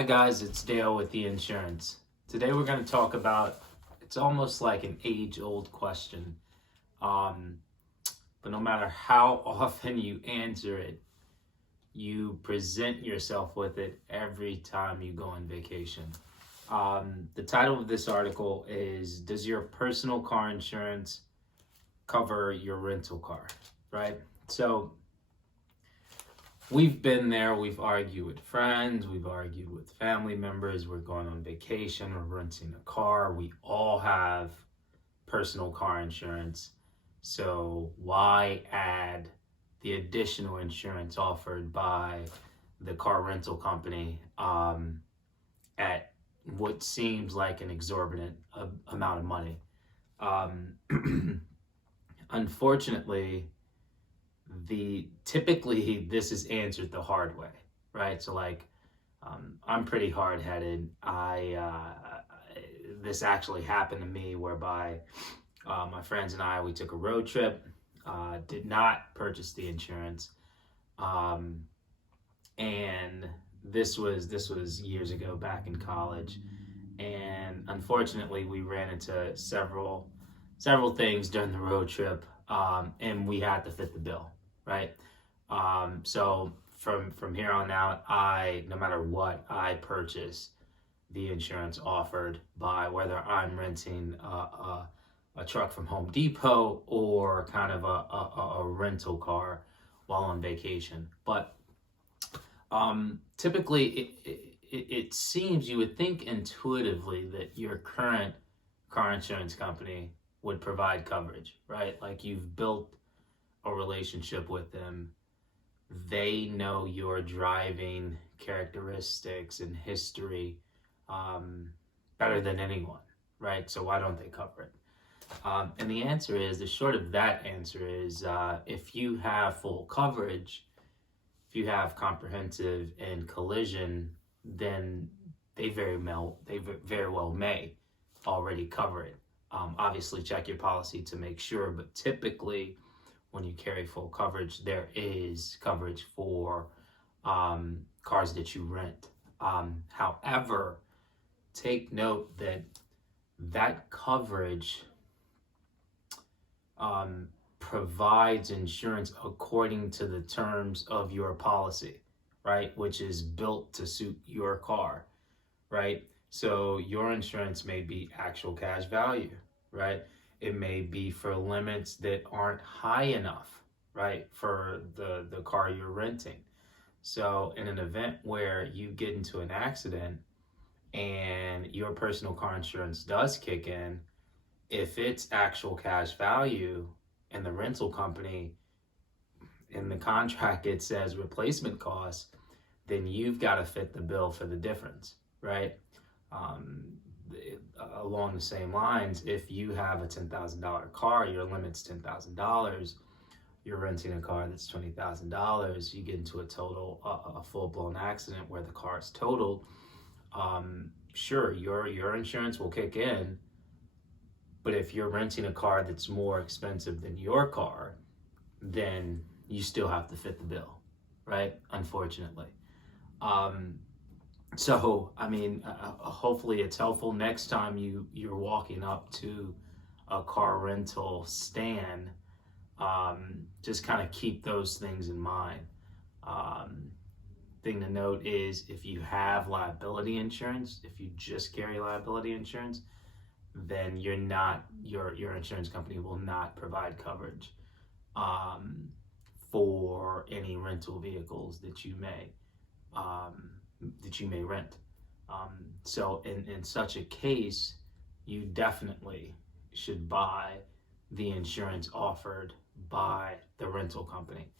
Hi guys, it's Dale with the insurance. Today we're going to talk about, it's almost like an age-old question, um, but no matter how often you answer it, you present yourself with it every time you go on vacation. The title of this article is, does your personal car insurance cover your rental car, right? So we've been there, we've argued with friends, we've argued with family members, we're going on vacation, we're renting a car. We all have personal car insurance. So why add the additional insurance offered by the car rental company at what seems like an exorbitant amount of money? Unfortunately, typically this is answered the hard way, right? So I'm pretty hard-headed. This actually happened to me whereby my friends and we took a road trip, did not purchase the insurance, and this was years ago back in college, and unfortunately we ran into several things during the road trip, and we had to fit the bill, right? So from here on out, no matter what, I purchase the insurance offered by whether I'm renting a truck from Home Depot or kind of a rental car while on vacation. But typically, it seems, you would think intuitively that your current car insurance company would provide coverage, right? Like, you've built a relationship with them. They know your driving characteristics and history better than anyone, right? So why don't they cover it? And the short of that answer is, if you have full coverage, if you have comprehensive and collision, then they very well may already cover it. Obviously, check your policy to make sure, but typically, when you carry full coverage, there is coverage for cars that you rent. However, take note that coverage provides insurance according to the terms of your policy, right? Which is built to suit your car, right? So your insurance may be actual cash value, right? It may be for limits that aren't high enough, right, for the car you're renting. So in an event where you get into an accident and your personal car insurance does kick in, if it's actual cash value and the rental company, in the contract it says replacement costs, then you've got to fit the bill for the difference, right? Along the same lines, if you have a $10,000 car, your limit's $10,000, you're renting a car that's $20,000, you get into a full-blown accident where the car is totaled, sure, your insurance will kick in, but if you're renting a car that's more expensive than your car, then you still have to fit the bill, right? Unfortunately. So, I mean, hopefully it's helpful. Next time you're walking up to a car rental stand, just kind of keep those things in mind. Thing to note is, if you have liability insurance, if you just carry liability insurance, then your insurance company will not provide coverage for any rental vehicles that you may rent. So in such a case, you definitely should buy the insurance offered by the rental company.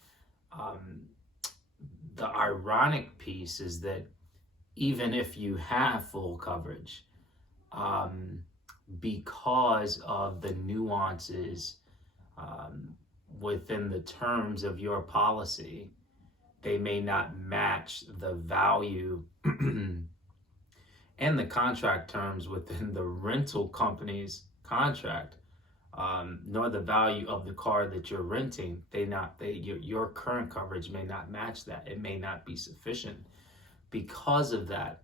The ironic piece is that even if you have full coverage, because of the nuances within the terms of your policy, they may not match the value and the contract terms within the rental company's contract, nor the value of the car that you're renting. Your current coverage may not match that. It may not be sufficient. Because of that,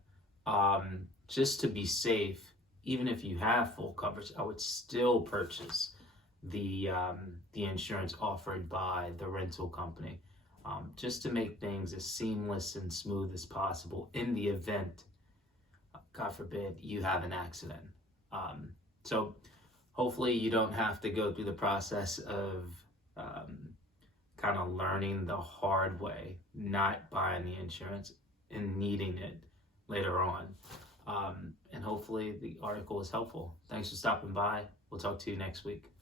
just to be safe, even if you have full coverage, I would still purchase the insurance offered by the rental company, just to make things as seamless and smooth as possible in the event, God forbid, you have an accident. So hopefully you don't have to go through the process of kind of learning the hard way, not buying the insurance and needing it later on. And hopefully the article is helpful. Thanks for stopping by. We'll talk to you next week.